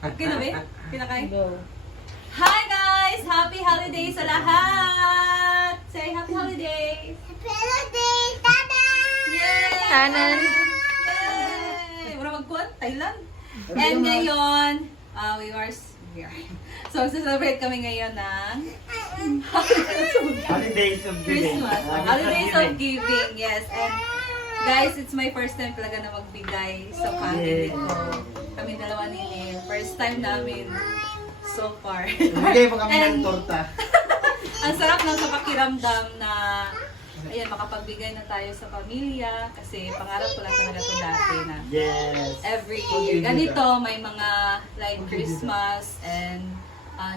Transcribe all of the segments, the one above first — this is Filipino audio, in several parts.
Okay na ba? Kinakain? Go. Hi guys! Happy holidays sa lahat! Say happy holidays! Happy holidays, Tata! Yay! Kanan. Yay! Wala magkuhan? Thailand? And ngayon, we are here. So, celebrate kami ngayon ng Holidays of giving. Christmas. Holidays of Giving, yes. And guys, it's my first time talaga na magbigay sa family ko. Kami dalawa ni Neil. First time namin so far. Bigay pa kami ng And torta. ang sarap lang sa pakiramdam na ayan, makapagbigay na tayo sa pamilya kasi pangarap ko lang talaga ito dati na Yes. every year. Ganito, may mga like Christmas and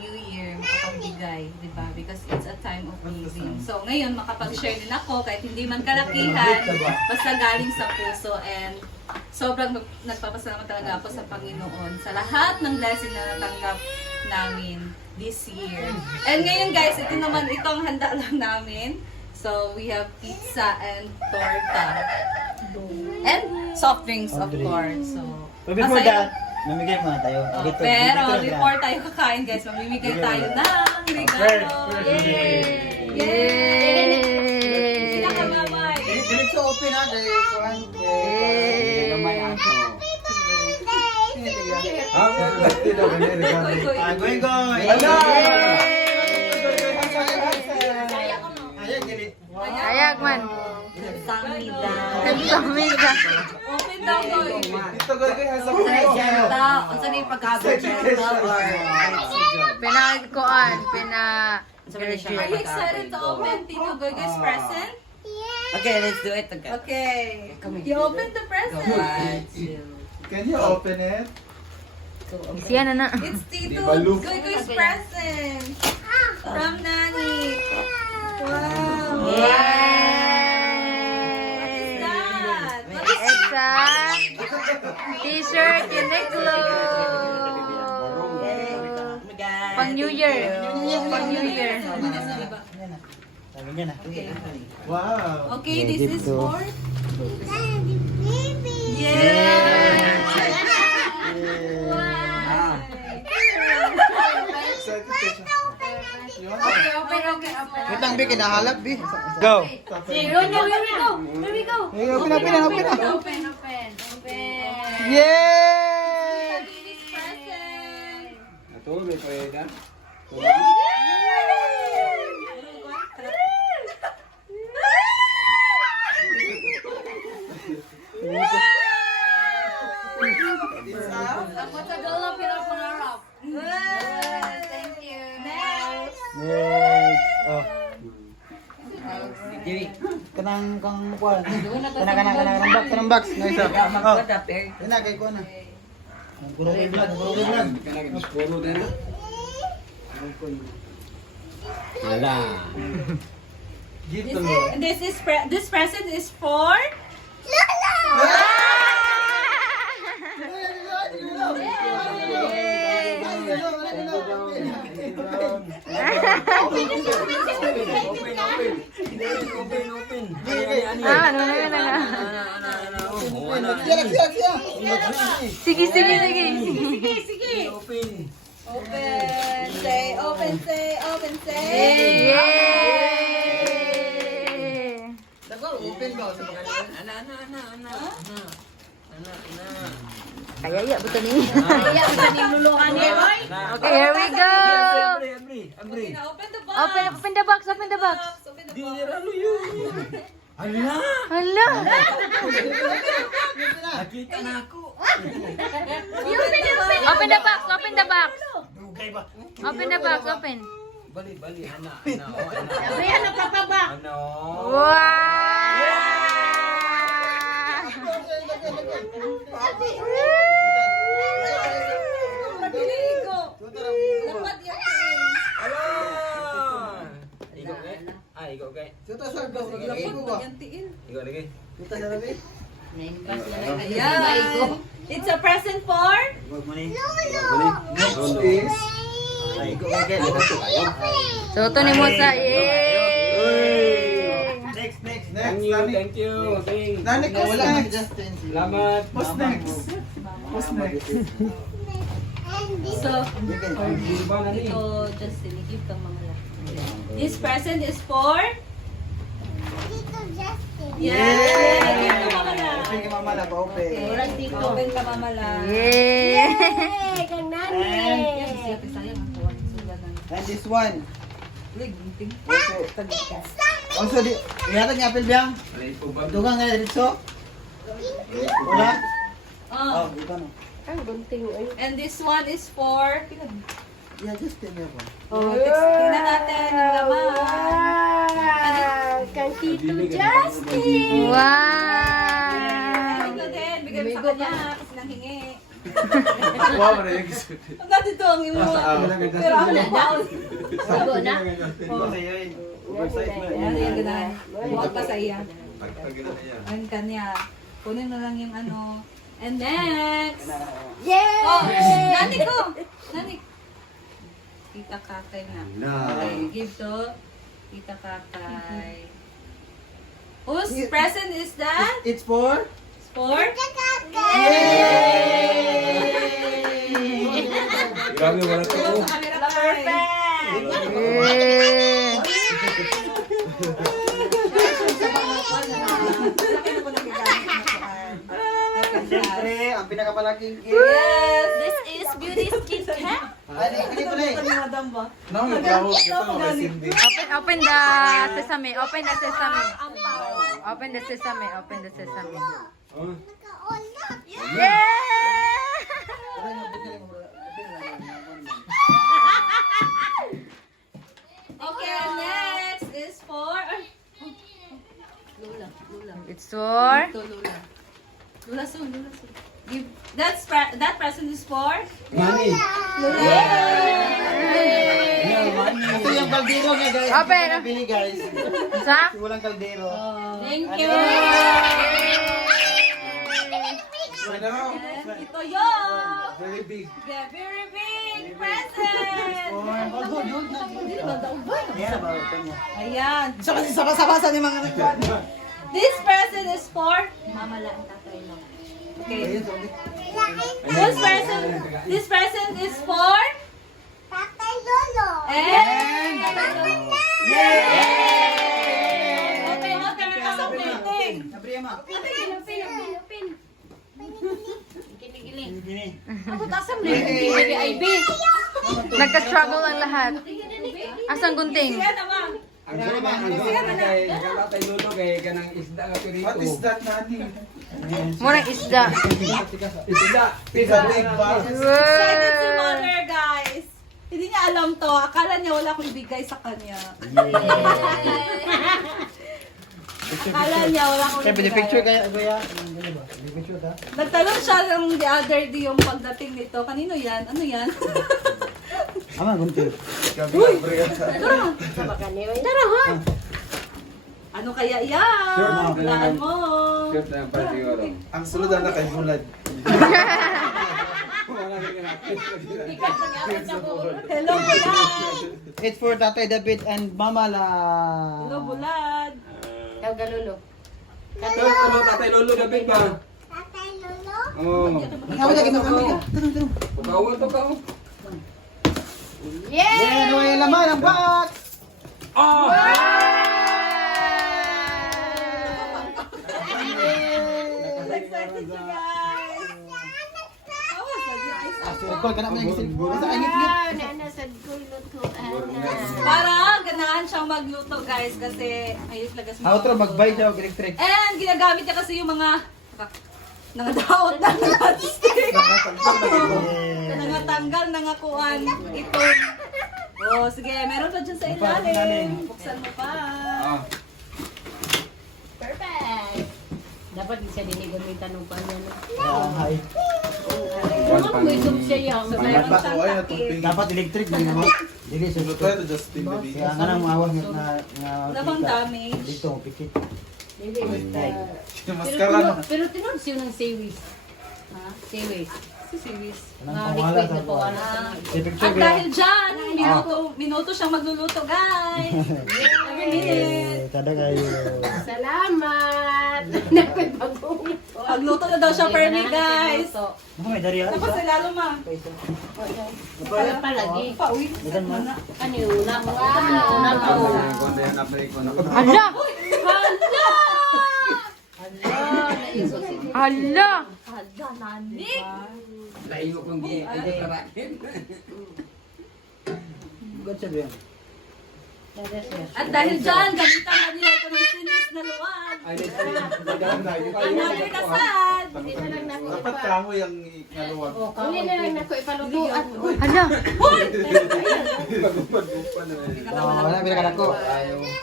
New Year makapagbigay, di ba? Because it's a time of giving. So ngayon, makapag-share din ako kahit hindi man kalakihan, basta galing sa puso and sobrang nagpapasalamat talaga ako sa Panginoon sa lahat ng blessing na natanggap namin this year. And ngayon guys, ito naman, itong handa lang namin. So we have pizza and torta. And soft drinks, of course. So, But before masaya- that, mamigay muna tayo. Dito, pero dito lang before tayo kakain guys, mamimigay tayo ng regalo. Yay! Yay! Sila ka babay. Diretso open na dahil kuhan. Gamay ako. Goy goy. Ayan, dili. Ayag man. Samida. Kamsamida. Open daw goy. Dito goy goy hasa ko. Unsa ni pagkabot or Pinagkuan, Are you excited to open Tito Goygoy's present? Okay, let's do it again. Okay. You open the present. Can you open it? Siya na na. It's Tito Baloo. Goygoy's present from Nani. Wow. Yay! That. It's a t-shirt Uniqlo. Pang New Year. Pang New Year. Sabi niya na. Wow. Okay, this is for Baby! yeah. Wait lang, Bi, kinahalap, Bi. Go. Here we go. Open na. Open. Yay! Baby's present. Ako sa dulo pinapangarap. Good. Thank you. Next. Yes. Oh. Dili. Kanang kuan. Kanang box. Na isa. Oh. Ina kay ko na. Guro vlog. Give to me. This present is for Ano na. Sige. open. Say. Yay! Open ba? Kaya ya betul ni. Okay, here we go. Okay, now open the box. Open the box. Open the box. Hala. Nakita na ako. Open the box. Open. Bali, ana. Wow! Pagdiligo. Dapat yan. Igo kay. Dapat gantiin. Igo lagi. Ayan. It's a present for Next is So, ito ni Musa. Yay! Next. Thank you. Nani ko wala. Salamat. What's next? So, Iba na ni. ito, Justin, i-give kang mamala. This present is for... Tito Justin. Yes! Give kang mamala. Open kay mama la, pa-open. Okay. Open ka mamala. Yay! Yay! Kang nani. Yes, siya, sayang ang kuwan. Sugadan. And this one. Uy, gunting. Also, ihatag niya apel biyang. Alay po ba? Dugang nga dito. Wala? Oh. Ito na. And this one is for... Yeah, just tell me ako. Tingnan natin yung laman. Kang Tito Justin. Wow! Ito din, bigay mo sa kanya kasi nanghingi. Wow, Rex. Ang ganito ang imo. Pero ako na down. Sago na. Ayan, yung ganahan. Huwag pa sa iya. Ang kanya. Kunin mo lang yung ano. And next. Yay! Oh, nani ko. Nani. Tita Kakay na. Okay, give to Tita Kakay. Whose present is that? It's for? For? Grabe, wala to. Sa camera perfect. Yay! Siyempre, ang pinakapalaking gift. Yes, this is beauty skin care. Ay, dito na eh. Madam ba? Open the sesame. Open the sesame. Open the sesame. Open the sesame. Oh. Yay! Okay, next is for... Lola, Lola. It's for... Ito, Lola. Lola soon, Lola soon. Give, that present is for... Money. Lola! Ito yung kaldero niya, guys. Open. Hindi ko nabili, guys. Sa? Walang kaldero. Thank you! And ito yung... Very big. Yeah, very big present! Although, yun. Hindi ba daw ba? Ayan, ito niya. Ayan. Sabasa niya mga nagkuhan. This present is for... Mama lang, tatay lang. Okay. This present is for... Tatay Lolo. And... Yay! Okay, okay, meron ka sa plating. Sabriya, ma. Gini. Ako tasam na yung IB. Nagka-struggle ang lahat. Asang gunting? Siya naman. Ang sarap kay Tatay Lolo kay kanang isda nga pirito. What is that, Nani? Murang isda. Isda. Pizza big box. Excited si Mother, guys. Hindi niya alam to. Akala niya wala akong bigay sa kanya. Akala niya wala akong Kaya, bigay. picture kaya, kuya. Gani ba? Picture ka? Nagtanong siya ng the other day yung pagdating nito. Kanino yan? Ano yan? Ama, gunting. Tara ha! Ano kaya yan? Laan mo. Shirt na pa siguro. Ang sulod na kay Bulad. Wala rin natin. Hello, Bulad! It's for Tatay David and Mama La. Hello, Bulad! Tulo Tatay Lolo dapat ba? Tatay Lolo. Oh. Ikaw lagi mo kami. Bawa to ka. Yeah, ano yung laman ang box? Oh! Excited siya, guys! Awas na di ice. Ah, sorry, call ka na mga gising. Basta ang ngit-ngit. Nanasad ko luto. Para ganahan siyang magluto, guys, kasi ayos lagas mo. Outro, mag-buy daw, electric. And ginagamit niya kasi yung mga nangadaot na nonstick. Nangatanggal, nangakuan. Ito. Oh, sige, meron pa dyan sa ilalim. Buksan mo pa. Ah. Perfect. Dapat di siya dinigamitan ng panyan. Hi. May sub siya yan. So, meron Dapat, siyang oh, ayun, takip. tuping. Dapat electric din mo. Dili sa Luto ito, just in the Kaya nga nang maawas na Wala bang damage? dito, pikit. Hindi. Maskara na. Pero tinod siya ng series. Ha? Series. Si Series. Mga liquid na po. Ano? Si picture At dahil dyan, minuto siyang magluluto, guys. Every minute. Kada kayo. Salamat! Nagpagpagong. Magluto na daw siya per me, guys. Ano may dari Tapos ay lalo ma. Wala pa lagi. Pauwi. Ano yung una? Una pa. Hala! Hala! Hala, nani. Layo kong di parahin. Good job yan. At dahil dyan, gamitan na nila ito ng sinis na luwag. Ay, nagalang na. Anak ni kasad. Hindi na lang naku Dapat kamo yung naluwag. Hindi na lang naku ipalutuan. Hala! Wala pinakalat ko.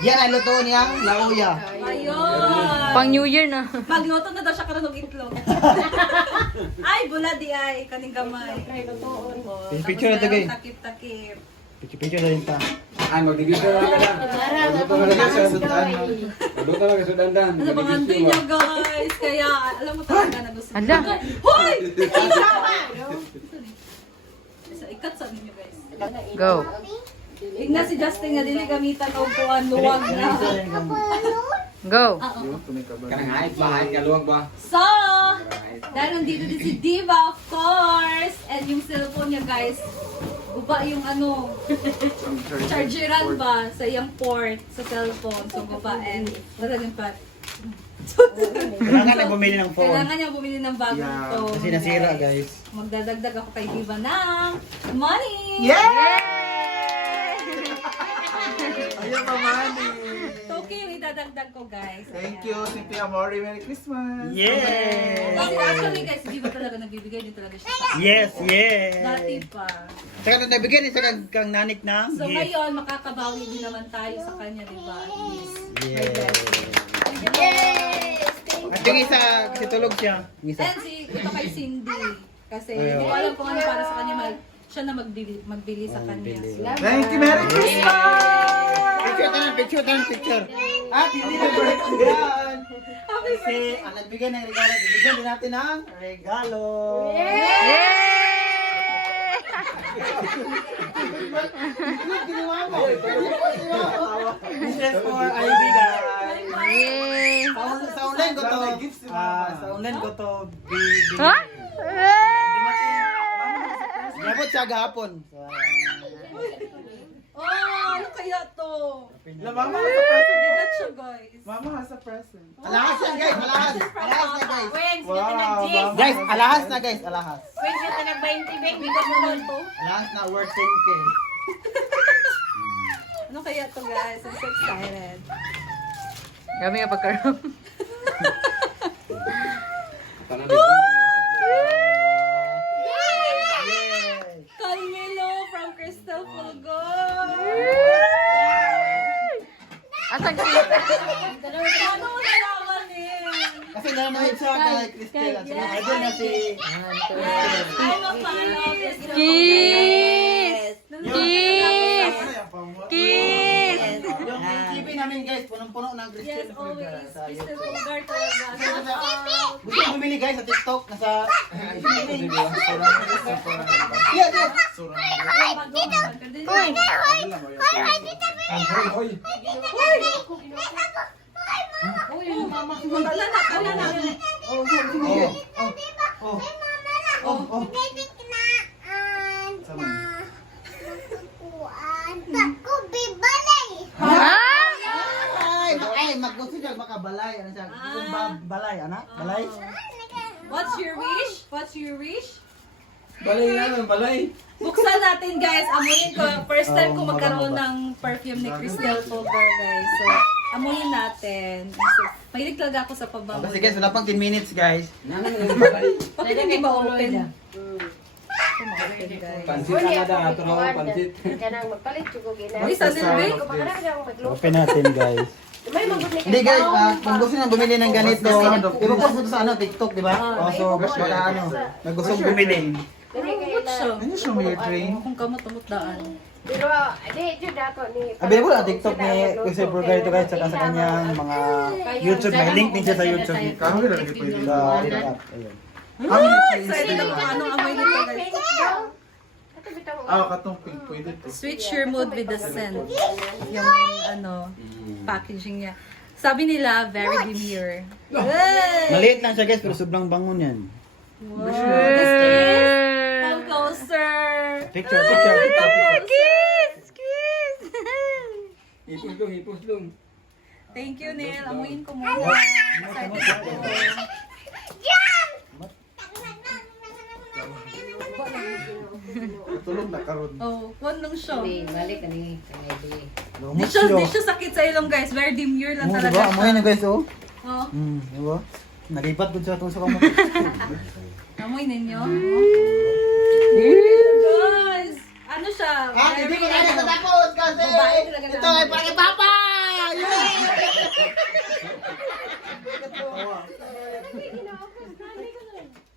Yan ay luto niyang lauya. Ayun. Pang New Year na. Magluto na daw siya karon ng itlog. Ay, bula di ay. Kaning gamay. Picture na ito guys. Takip-takip. Picture na rin ta. Ay, magdigisa na ka lang. Magluto na lang sa sudan. Magluto na lang sa sudan. Ano bang ando niya, guys? Kaya, alam mo talaga na gusto. Hala! Hoy! So, ikat sa ninyo, guys. Go. Igna si Justin nga dili gamitan og kuan luwag na. Go. Kanang hait ba? Hait ka luwag ba? So, dahil nandito din si Diva, of course. And yung cellphone niya, guys, guba yung ano, chargeran ba sa iyang port sa cellphone. So, guba and talagang pa. Kailangan na bumili ng phone. Kailangan niya bumili ng bagong phone. Kasi nasira guys. Magdadagdag ako kay Diva ng money! Ayaw pa money. Okay, idadagdag ko, guys. Thank you, Simply Amore. Merry Christmas. Kasi actually, guys, Diva talaga nagbibigay din talaga siya sa Yes, yes. dati pa. Saka na nabigyan isa kang nanik ng So gift. ngayon, makakabawi din naman tayo sa kanya, di ba? At least. At yung isa, kasi tulog siya. Yung isa. And si, ito kay Cindy. Kasi Ayun. hindi ko alam kung ano para sa kanya, siya na magbili sa kanya. So, Thank you, Merry Christmas! Picture. At hindi na yan. Kasi ang nagbigay ng regalo, bibigyan din natin ng regalo. Ginawa mo. This is for Ivy guys. Yay! Sa online ko to, sa online ko to bibigyan. Ha? Dapat siya gahapon. oh, ano kaya to? Mama has a present. Bigat siya, guys. Mama has a present. Alahas yan guys, alahas. Alahas na guys. Wings, Wow, Mama. Guys, alahas na guys, alahas. Wings, ito na 20 bang. Bigat naman to. Alahas na worth 10K. Ano kaya to, guys? I'm so excited. Kami ka pagkaroon. Carmelo from Crystal Fulgor. Asan ka? Ano mo nalaman eh? Kasi nanonood siya kay Cristel at saka idol na si I'm a fan of Crystal Kiss! Kiss! Kiss! Yung TV namin guys, punong-puno ng Cristel. Yes, always. Sa Crystal YouTube. Fulgor talaga. Gusto mo bumili guys sa TikTok, nasa... Yeah, yeah. Ay, maggusto siya makabalay. Ano siya? Yung balay, anak? Balay? What's your wish? What's your wish? Balay na, balay. Buksan natin, guys. Amunin ko. First time ko magkaroon ng perfume ni Crystal Fulgor, guys. So, amunin natin. So, mahilig talaga ako sa pabango. Kasi guys, wala pang 10 minutes guys. Balay. Bakit hindi ba open? Pansit na da, ato na ako pansit. Kanang magpalit ko gina. Uy, sa silbi? Ko pa kana ang magluto. Open natin guys. May magluto Hindi guys, kung gusto nyo bumili ng ganito, ipopost mo to sa ano, TikTok, di ba? So, baka ano, nagustong bumili. Good siya. Ano siya may train? Kung kamot-kamot daan. Pero di jud ako ni. Available na TikTok ni Jose Burger ito guys, saka sa kanyang mga YouTube, may link din siya sa YouTube. Kami lang ito pwede. Sa app, ayun. Excited ako kung anong amoy nito guys. Ito bitang Katong pink pwede to. Switch your mood with the scent. Yung packaging niya. Sabi nila, very demure. Hey! Maliit lang siya guys, pero sobrang bangon yan. Wow. This is come closer. Picture. Kiss! Kiss! Hipos dong. Thank you, Neil. Amuyin ko muna. Excited ako. Tulog na karon. Oh, one lang siya. balik ani kanidi. Di siya sakit sa ilong guys. Very demure lang Oh, talaga diba? Amoy na siya. guys, oh. Oh, Diba? Nalipat ko siya itong sa kamot. amoy ninyo. Guys! Ano siya? Hindi ko Very, kaya ano, natatapos kasi babae talaga ito ay para kay Papa!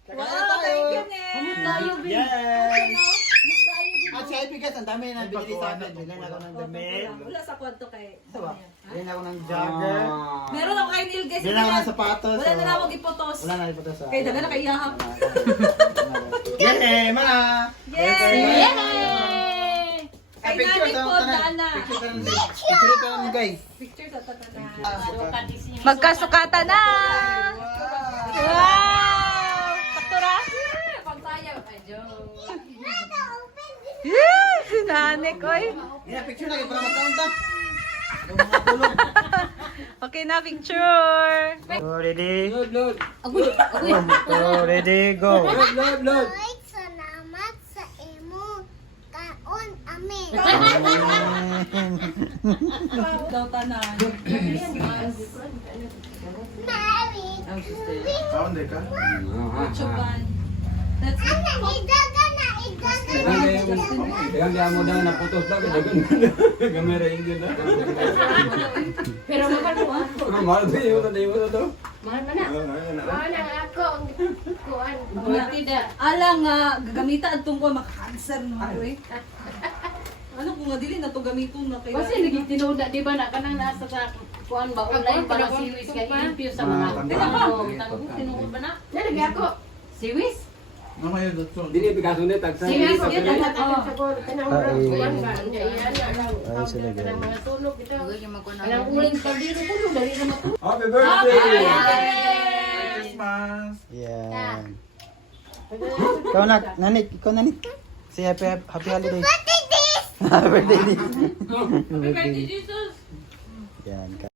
Wow, thank you, Neil. Yes! At si IP guys, ang dami na binili sa akin. Bilan ako ng damit. Wala sa kwarto kay... Diba? Bilan ako ng jogger. Meron ako kay Neil guys. Bilan ako ng sapatos. Wala na lang ako ipotos. Wala na rin sa... Kay daga na kay Iyahap. Yay! Mana! Yay! Kay Picture namin sa po, tanan. Dana. Picture ka ng Picture ka ng guys. Picture sa tatana. Magkasukatan na! Wow! Saktura? Pagsayaw ay jo. Yes! Sinanik, oy! Yeah, picture na kayo para magkaunta. Okay na, picture! Oh, ready? Load. Oh, ready, go. Load. Ay, salamat sa imo. Kaon, amin. Daw tanan. Mary. Sound ka? Chuban. That's it. Idaga na, idaga. Kaya mo daw naputos daw dagan. Gamera ingin na. Pero magkano ah? Mahal din mo to. Mahal man na. Mahal na ako ang kuan. Tidak. Alang nga, gagamita at tungkol maka-cancer naman ko eh. Ano kung nga dili na to gamiton na kaya. Kasi naging tinuda, di ba na kanang nasa sa kuan ba online para series kay infuse sa mga tinuod ba na? Nalagi ako. Series? Mamaya dito. Dili Picasso net tag sa. Series Sige, yun. tatapos sa kuan. Kanang kuan ba? Iyan Ay, sila ang ganun. mga tulog bitaw. Kanang Kanang uling paldiro ko dali na matu. Happy birthday. Christmas. Yan. Ikaw na, nanik. Ikaw nanik. Say happy holiday. Happy birthday. Happy birthday, Jesus! Yan.